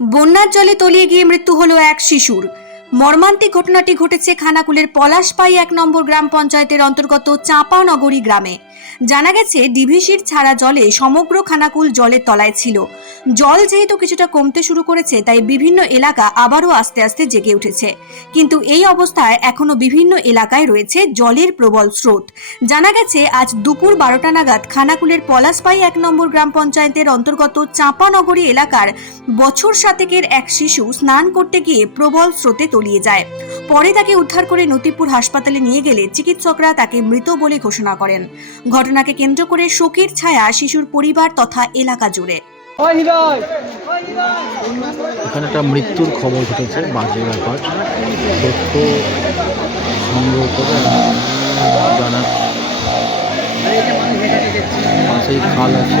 বন্যার জলে তলিয়ে গিয়ে মৃত্যু হলো এক শিশুর। মর্মান্তিক ঘটনাটি ঘটেছে খানাকুলের পলাশপাই এক নম্বর গ্রাম পঞ্চায়েতের অন্তর্গত চাঁপানগরী গ্রামে। জানা গেছে, ডিভিসির ছাড়া জলে সমগ্র খানাকুল জলের তলায় ছিল। জল যেহেতু কিছুটা কমতে শুরু করেছে, তাই বিভিন্ন এলাকা আবারও আস্তে আস্তে জেগে উঠেছে। কিন্তু এই অবস্থায় এখনও বিভিন্ন এলাকায় রয়েছে জলের প্রবল স্রোত। জানা গেছে, আজ দুপুর বারোটা নাগাদ খানাকুলের পলাশপাই এক নম্বর গ্রাম পঞ্চায়েতের অন্তর্গত চাঁপানগরী এলাকার বছর সাতেকের এক শিশু স্নান করতে গিয়ে প্রবল স্রোতে তলিয়ে যায়। পরে তাকে উদ্ধার করে নতিপুর হাসপাতালে নিয়ে গেলে চিকিৎসকরা তাকে মৃত বলে ঘোষণা করেন। ঘটনাকে কেন্দ্র করে শোকের ছায়া শিশুর পরিবার তথা এলাকা জুড়ে। এখানে একটা মৃত্যুর খবর ঘটেছে বাজে ব্যাপার। তথ্য সংগ্রহ করে জানা পাশেই খাল আছে।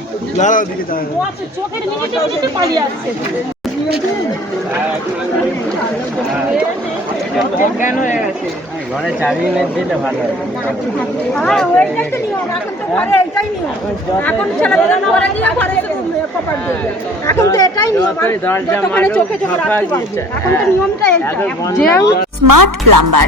বলতে হবে চোখের মিনিটে মিনিটে পালিয়ে আসছে। ঘরে চাবি দিলে ভালো হয়। হ্যাঁ স্মার্ট প্লাম্বার